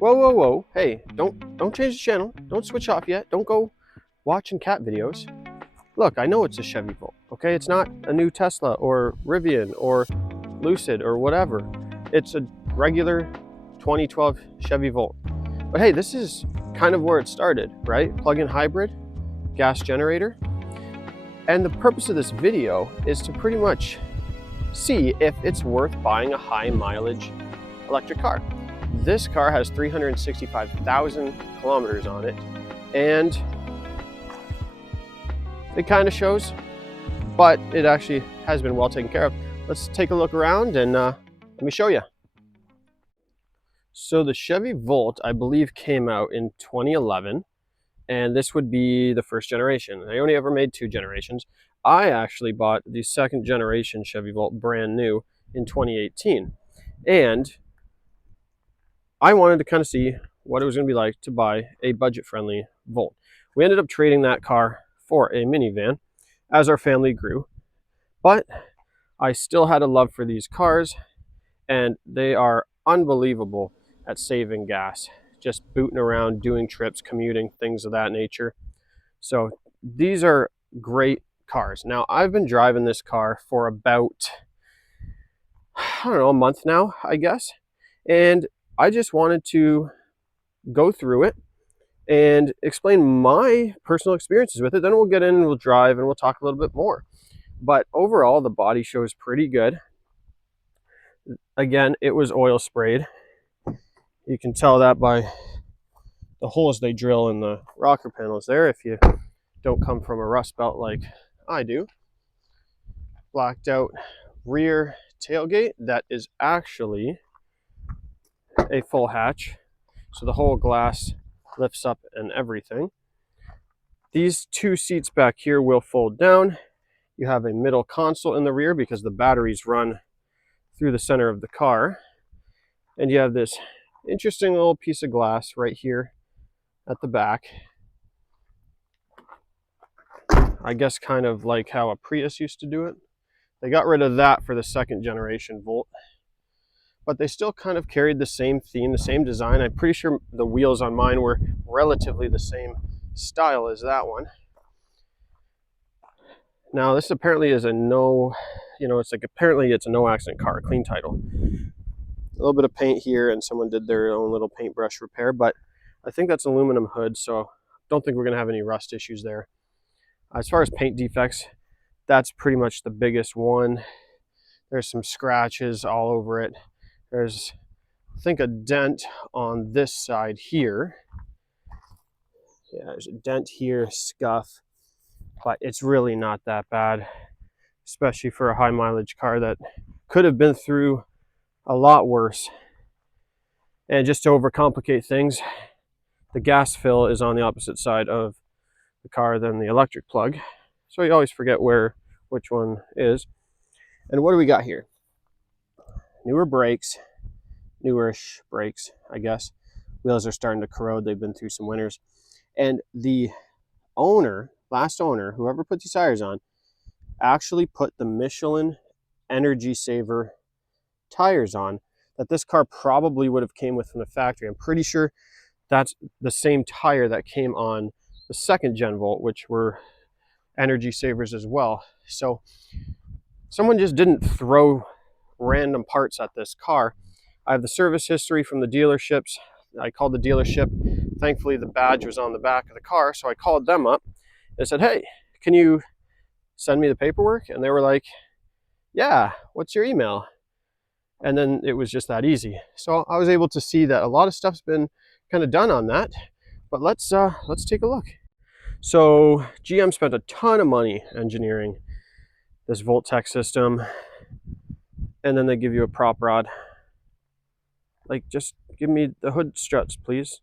Whoa, whoa, whoa. Hey, don't change the channel. Don't switch off yet. Don't go watching cat videos. Look, I know it's a Chevy Volt, okay? It's not a new Tesla or Rivian or Lucid or whatever. It's a regular 2012 Chevy Volt. But hey, this is kind of where it started, right? Plug-in hybrid, gas generator. And the purpose of this video is to pretty much see if it's worth buying a high mileage electric car. This car has 365,000 kilometers on it, and it kind of shows, but it actually has been well taken care of. Let's take a look around and let me show you. So the Chevy Volt, I believe, came out in 2011, and this would be the first generation. They only ever made two generations. I actually bought the second generation Chevy Volt brand new in 2018, and I wanted to kind of see what it was going to be like to buy a budget-friendly Volt. We ended up trading that car for a minivan as our family grew, but I still had a love for these cars, and they are unbelievable at saving gas, just booting around, doing trips, commuting, things of that nature. So these are great cars. Now, I've been driving this car for about, I don't know, a month now, I guess, and I just wanted to go through it and explain my personal experiences with it. Then we'll get in and we'll drive and we'll talk a little bit more. But overall, the body shows pretty good. Again, it was oil sprayed. You can tell that by the holes they drill in the rocker panels there if you don't come from a rust belt like I do. Blacked out rear tailgate that is actually a full hatch, so the whole glass lifts up and everything. These two seats back here will fold down. You have a middle console in the rear because the batteries run through the center of the car, and you have this interesting little piece of glass right here at the back. I guess kind of like how a Prius used to do it. They got rid of that for the second generation Volt, but they still kind of carried the same theme, the same design. I'm pretty sure the wheels on mine were relatively the same style as that one. Now, this apparently is a no, apparently it's a no accident car, clean title. A little bit of paint here, and someone did their own little paintbrush repair, but I think that's aluminum hood, so don't think we're gonna have any rust issues there. As far as paint defects, that's pretty much the biggest one. There's some scratches all over it. There's, I think, a dent on this side here. Yeah, there's a dent here, scuff, but it's really not that bad, especially for a high mileage car that could have been through a lot worse. And just to overcomplicate things, the gas fill is on the opposite side of the car than the electric plug. So you always forget which one is. And what do we got here? Newer brakes, newerish brakes, I guess. Wheels are starting to corrode. They've been through some winters. And the owner, last owner, whoever put these tires on, actually put the Michelin Energy Saver tires on that this car probably would have came with from the factory. I'm pretty sure that's the same tire that came on the second gen Volt, which were Energy Savers as well. So someone just didn't throw random parts at this car. I have the service history from the dealerships. I called the dealership. Thankfully, the badge was on the back of the car, so I called them up and said, hey, can you send me the paperwork? And they were like, yeah, what's your email? And then it was just that easy. So I was able to see that a lot of stuff's been kind of done on that, but let's take a look. So GM spent a ton of money engineering this Voltec system, and then they give you a prop rod. Like, just give me the hood struts, please.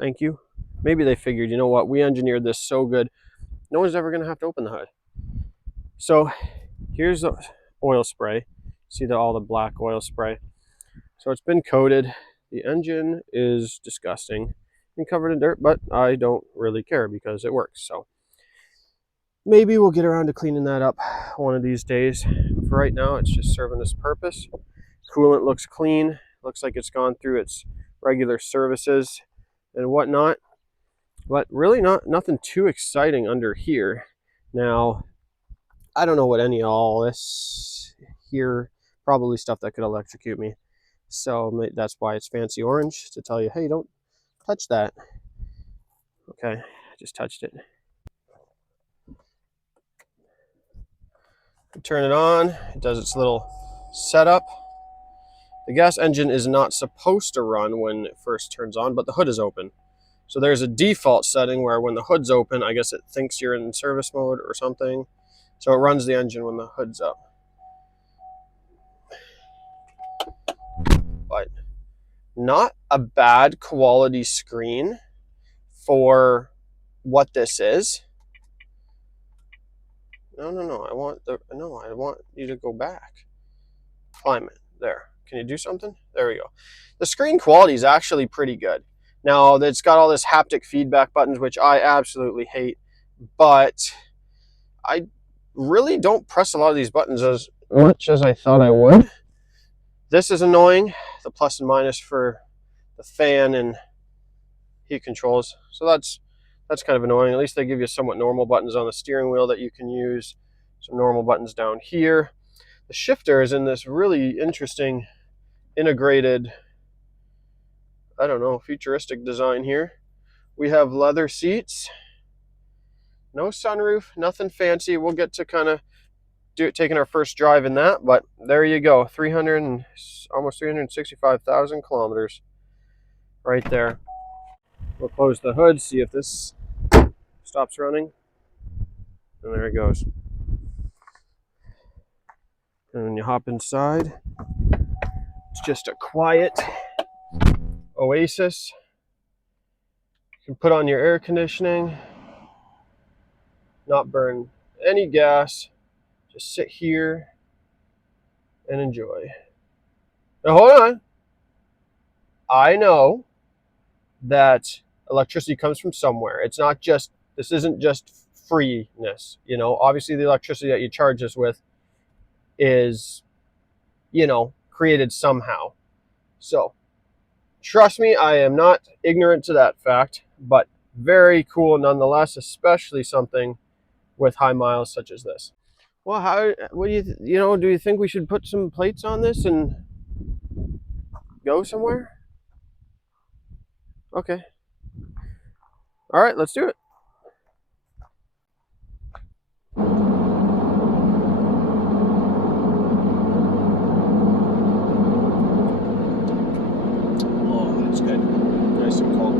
Thank you. Maybe they figured, you know what, we engineered this so good, no one's ever gonna have to open the hood. So here's the oil spray. See all the black oil spray. So it's been coated. The engine is disgusting and covered in dirt, but I don't really care because it works. So maybe we'll get around to cleaning that up one of these days. For right now, it's just serving its purpose. Coolant looks clean. Looks like it's gone through its regular services and whatnot. But really nothing too exciting under here. Now, I don't know what any of all this here, probably stuff that could electrocute me. So that's why it's fancy orange, to tell you, hey, don't touch that. Okay, I just touched it. Turn it on, it does its little setup. The gas engine is not supposed to run when it first turns on, but the hood is open. So there's a default setting where when the hood's open, I guess it thinks you're in service mode or something. So it runs the engine when the hood's up. But not a bad quality screen for what this is. No, I want you to go back. Climate, there. Can you do something? There we go. The screen quality is actually pretty good. Now, it's got all this haptic feedback buttons, which I absolutely hate, but I really don't press a lot of these buttons as much as I thought I would. This is annoying, the plus and minus for the fan and heat controls. So that's kind of annoying. At least they give you somewhat normal buttons on the steering wheel that you can use. Some normal buttons down here. The shifter is in this really interesting integrated, I don't know, futuristic design here. We have leather seats. No sunroof, nothing fancy. We'll get to kind of taking our first drive in that, but there you go. Almost 365,000 kilometers right there. We'll close the hood, see if this stops running. And there it goes. And when you hop inside, it's just a quiet oasis. You can put on your air conditioning, not burn any gas, just sit here and enjoy. Now hold on. I know that electricity comes from somewhere. It's not just, this isn't just freeness. You know, obviously the electricity that you charge us with is, you know, created somehow. So trust me, I am not ignorant to that fact, but very cool nonetheless, especially something with high miles such as this. Well, what do do you think we should put some plates on this and go somewhere? Okay. All right, let's do it. Oh, that's good. Nice and cold.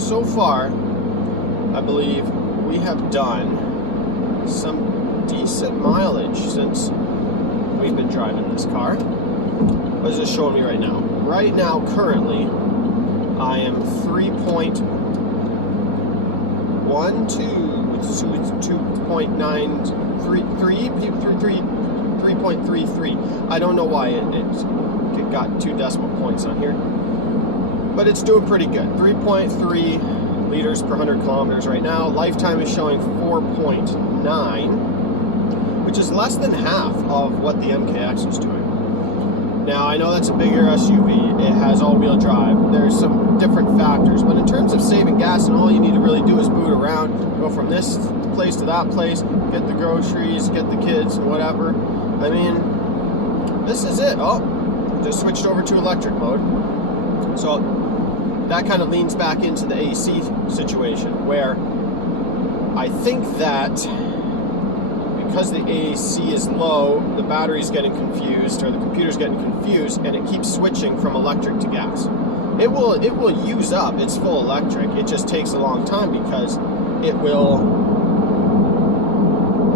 So far, I believe we have done some decent mileage since we've been driving this car. What is it showing me right now? Right now, currently, I am 3.12 with 3.33. I don't know why it got 2 decimal points on here, but it's doing pretty good. 3.3 liters per 100 kilometers right now. Lifetime is showing 4.9, which is less than half of what the MKX is doing. Now, I know that's a bigger SUV. It has all-wheel drive. There's some different factors, but in terms of saving gas, and all you need to really do is boot around, go from this place to that place, get the groceries, get the kids, whatever. I mean, this is it. Oh, just switched over to electric mode. So that kind of leans back into the AC situation, where I think that because the AC is low, the battery's getting confused, or the computer's getting confused, and it keeps switching from electric to gas. It will use up its full electric. It just takes a long time because it will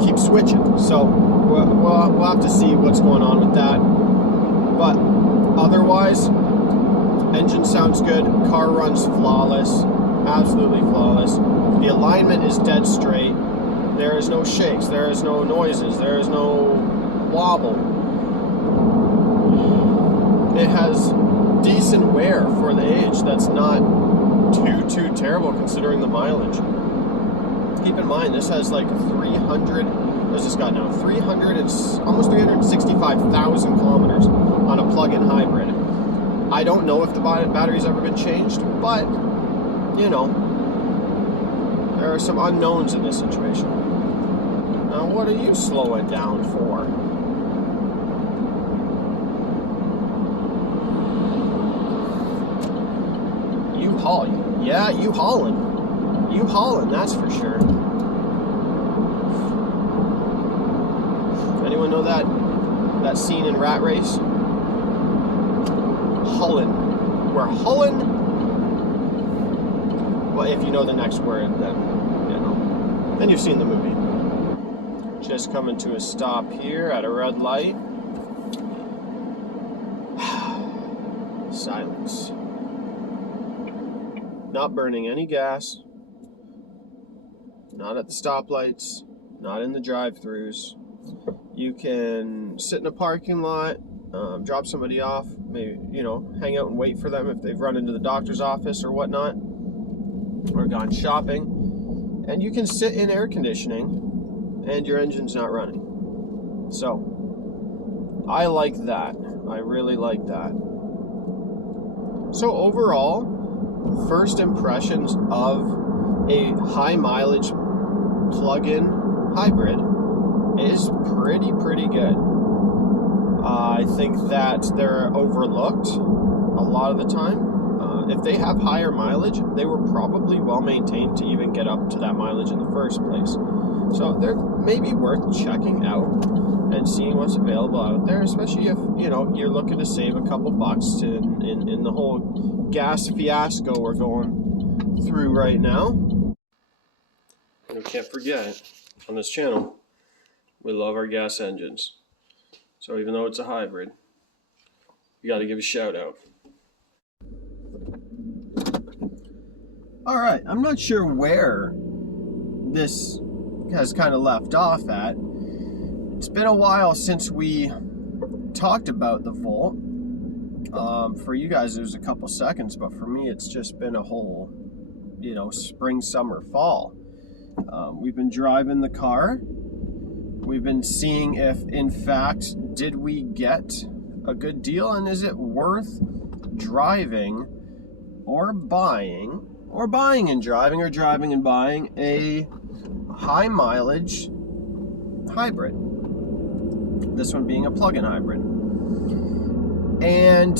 keep switching. So we'll have to see what's going on with that. But otherwise, engine sounds good. Car runs flawless, absolutely flawless. The alignment is dead straight. There is no shakes, there is no noises, there is no wobble. It has decent wear for the age. That's not too terrible considering the mileage. Keep in mind, this has like 300 What's this got now? Almost 365,000 kilometers on a plug-in hybrid. I don't know if the battery's ever been changed, but, you know, there are some unknowns in this situation. Now, what are you slowing down for? You haul. Yeah, you hauling. You hauling, that's for sure. Anyone know that scene in Rat Race? Hulling. We're hulling. Well, if you know the next word, then you know. Then you've seen the movie. Just coming to a stop here at a red light. Silence. Not burning any gas. Not at the stoplights. Not in the drive-thrus. You can sit in a parking lot, drop somebody off, maybe, you know, hang out and wait for them if they've run into the doctor's office or whatnot, or gone shopping, and you can sit in air conditioning and your engine's not running. So, I like that. I really like that. So overall, first impressions of a high mileage plug-in hybrid is pretty good. I think that they're overlooked a lot of the time. If they have higher mileage, they were probably well maintained to even get up to that mileage in the first place. So they're maybe worth checking out and seeing what's available out there, especially if, you know, you're looking to save a couple bucks in the whole gas fiasco we're going through right now. And we can't forget, on this channel, we love our gas engines. So even though it's a hybrid, you got to give a shout out. All right, I'm not sure where this has kind of left off at. It's been a while since we talked about the Volt. For you guys, it was a couple seconds, but for me, it's just been a whole, you know, spring, summer, fall. We've been driving the car. We've been seeing if, in fact, did we get a good deal, and is it worth driving or buying, or buying and driving, or driving and buying a high mileage hybrid? This one being a plug-in hybrid. And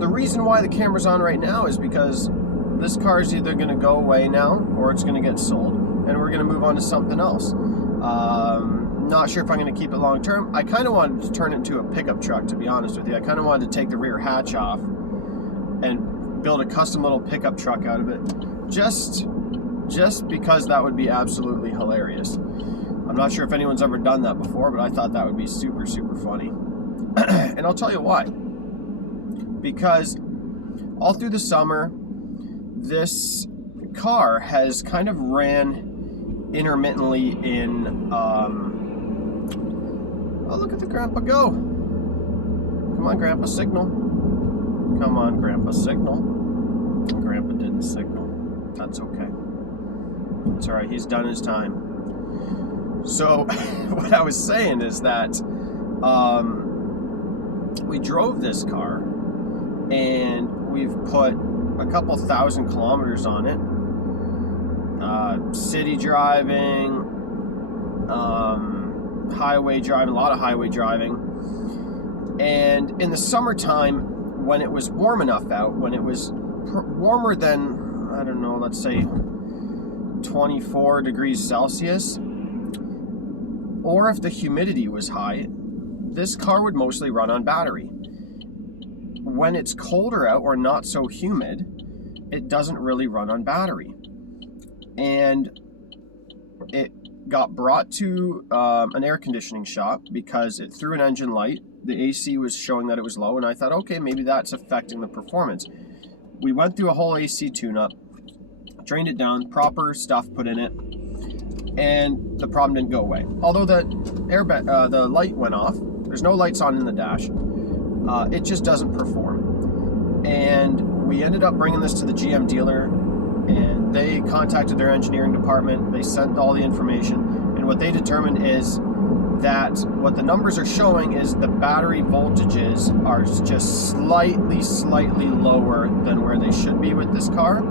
the reason why the camera's on right now is because this car is either going to go away now or it's going to get sold, and we're going to move on to something else. Not sure if I'm going to keep it long term. I kind of wanted to turn it into a pickup truck, to be honest with you. I kind of wanted to take the rear hatch off and build a custom little pickup truck out of it, just because that would be absolutely hilarious. I'm not sure if anyone's ever done that before, but I thought that would be super funny. And I'll tell you why. Because all through the summer, this car has kind of ran intermittently in, oh, look at the grandpa go. Come on, grandpa, signal. Come on, grandpa, signal. Grandpa didn't signal. That's okay. It's all right, he's done his time. So what I was saying is that we drove this car and we've put a couple thousand kilometers on it. City driving, highway driving, a lot of highway driving. And in the summertime, when it was warm enough out, when it was warmer than, I don't know, let's say 24 degrees Celsius, or if the humidity was high, this car would mostly run on battery. When it's colder out or not so humid, it doesn't really run on battery. And it got brought to an air conditioning shop because it threw an engine light. The AC was showing that it was low, and I thought, okay, maybe that's affecting the performance. We went through a whole AC tune-up, drained it down, proper stuff put in it, and the problem didn't go away. Although the light went off, there's no lights on in the dash, it just doesn't perform. And we ended up bringing this to the GM dealer, and they contacted their engineering department. They sent all the information, and And what they determined is that what the numbers are showing is the battery voltages are just slightly lower than where they should be with this car.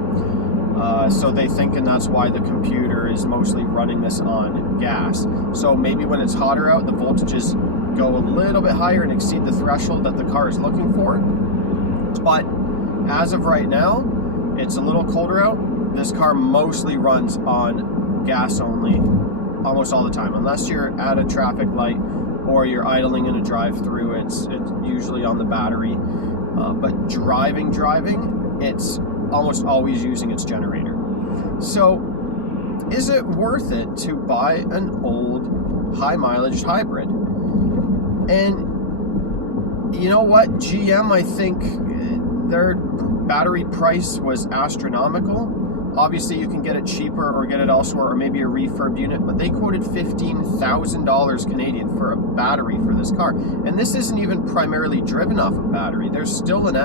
So they think, and that's why the computer is mostly running this on gas. So maybe when it's hotter out, the voltages go a little bit higher and exceed the threshold that the car is looking for. But as of right now, it's a little colder out. This car mostly runs on gas only almost all the time, unless you're at a traffic light or you're idling in a drive-through. It's usually on the battery. But driving, it's almost always using its generator. So is it worth it to buy an old high mileage hybrid? And you know what, GM, I think their battery price was astronomical. Obviously you can get it cheaper or get it elsewhere, or maybe a refurb unit, but they quoted $15,000 Canadian for a battery for this car. And this isn't even primarily driven off a battery. There's still an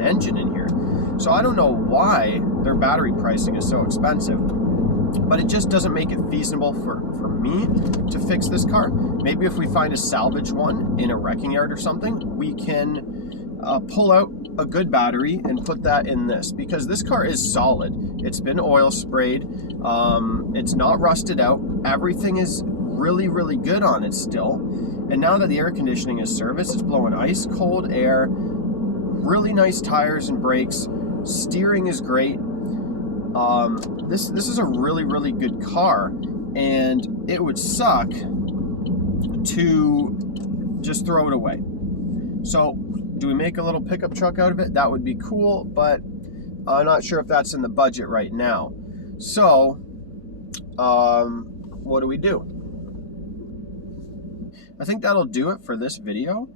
engine in here. So I don't know why their battery pricing is so expensive, but it just doesn't make it feasible for me to fix this car. Maybe if we find a salvage one in a wrecking yard or something, we can pull out a good battery and put that in this, because this car is solid. It's been oil sprayed. It's not rusted out. Everything is really good on it still. And now that the air conditioning is serviced, it's blowing ice cold air, really nice tires and brakes. Steering is great. This is a really good car, and it would suck to just throw it away. So do we make a little pickup truck out of it? That would be cool, but I'm not sure if that's in the budget right now. So what do we do? I think that'll do it for this video.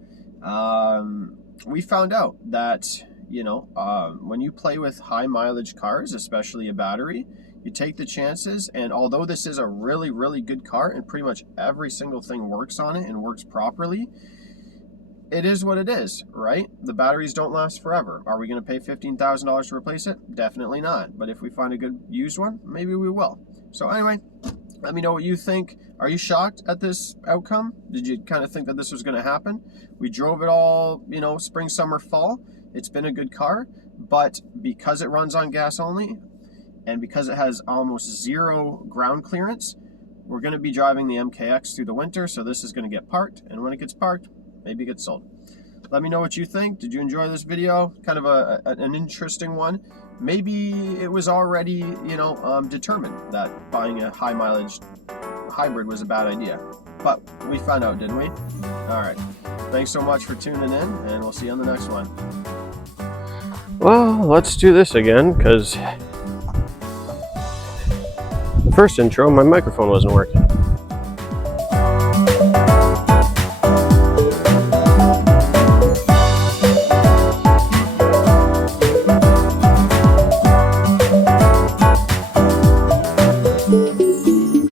We found out that, you know, when you play with high mileage cars, especially a battery, you take the chances. And although this is a really good car and pretty much every single thing works on it and works properly, it is what it is, right? The batteries don't last forever. Are we going to pay $15,000 to replace it? Definitely not. But if we find a good used one, maybe we will. So anyway, let me know what you think. Are you shocked at this outcome? Did you kind of think that this was going to happen? We drove it all, you know, spring, summer, fall. It's been a good car, but because it runs on gas only and because it has almost zero ground clearance, we're going to be driving the MKX through the winter. So this is going to get parked, and when it gets parked, maybe it gets sold. Let me know what you think. Did you enjoy this video? Kind of an interesting one. Maybe it was already, you know, determined that buying a high mileage hybrid was a bad idea. But we found out, didn't we? All right. Thanks so much for tuning in, and we'll see you on the next one. Well, let's do this again, because the first intro, my microphone wasn't working.